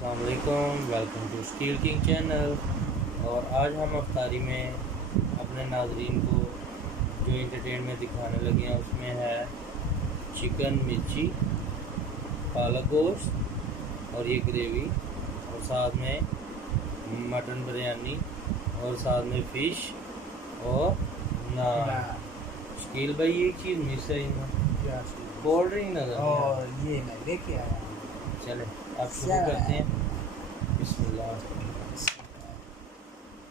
अस्सलाम वालेकुम, welcome to steel king channel. और आज हम अफ्तारी में अपने नाजरीन को जो इंटरटेनमेंट दिखाने लगे हैं उसमें है चिकन मिर्ची, पालक गोश्त और ये ग्रेवी, और साथ में मटन बिरयानी, और साथ में फ़िश और नान। शकील भाई ये चीज़ मिस है इनमें, कोल्ड ड्रिंक नजर और ये मैं लेके आया हूँ। चले अब शुरू करते हैं। बिस्मिल्लाह।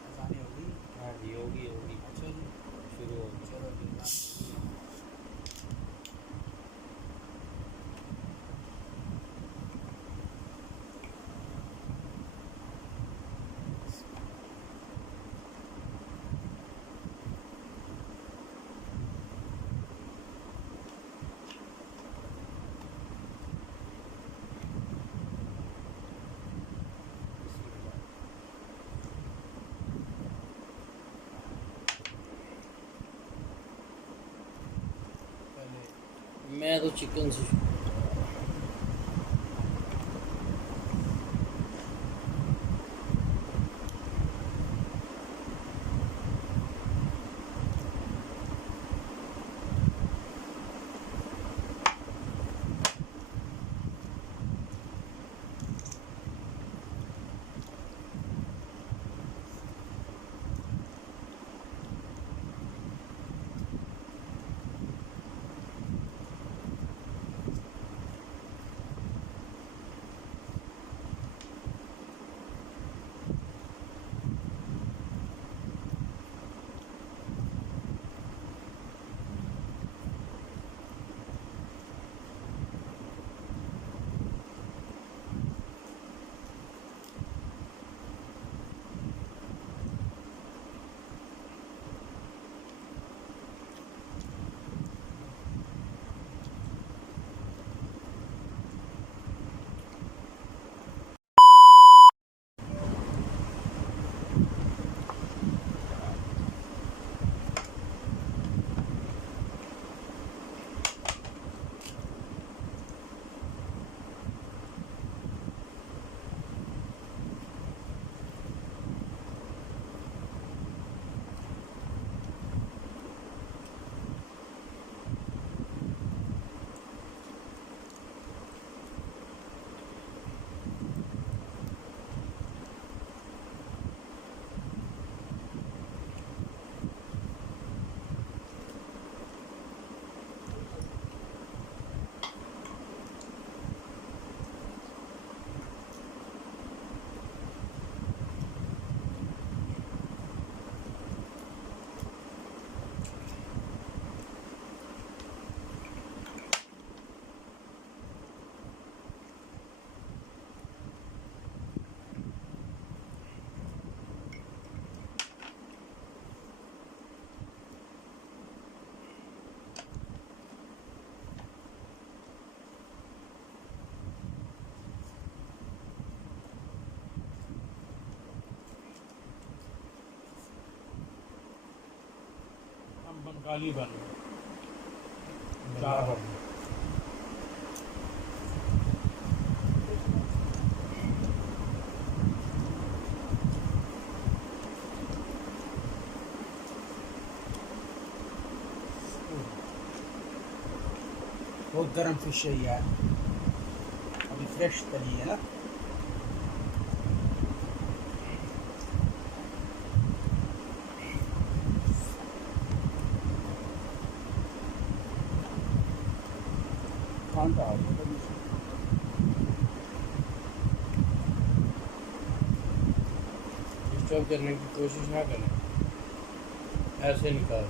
आसानी होगी। हाँ जी, होगी होगी। अच्छा जी, शुरू होगी। चलो जी। मैं तो चिकन से बंगाली बन चार बन बहुत गर्म फिश है यार, अभी फ्रेश तली है ना। डिस्टर्ब करने की कोशिश ना करें, ऐसे निकाल।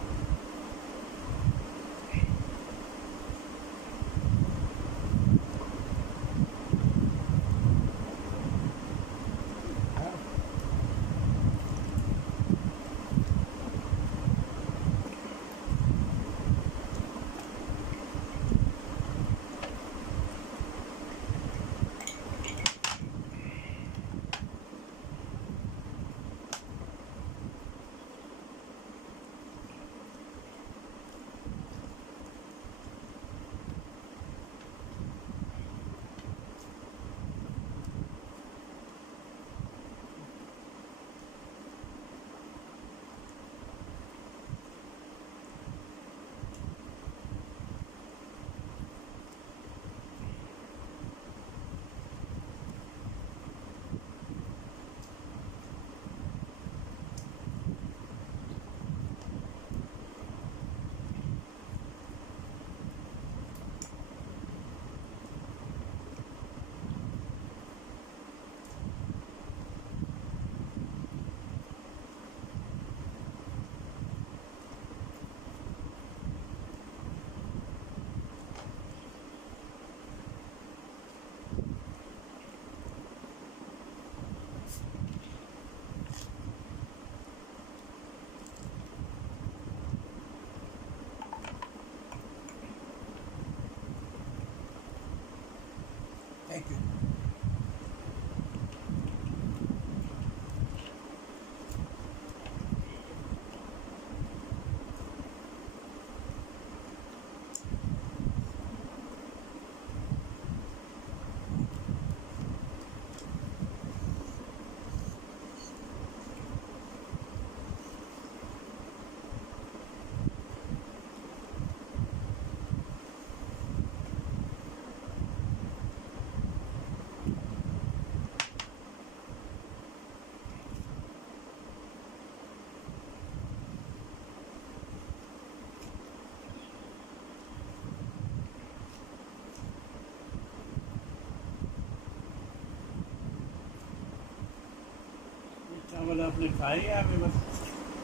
चावल आपने खाए या अभी बस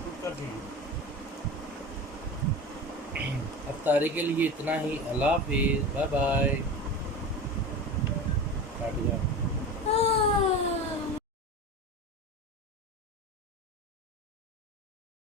कुक कर दिए? अफ्तारी के लिए इतना ही। अल्लाह हाफिज़, बाय बाय।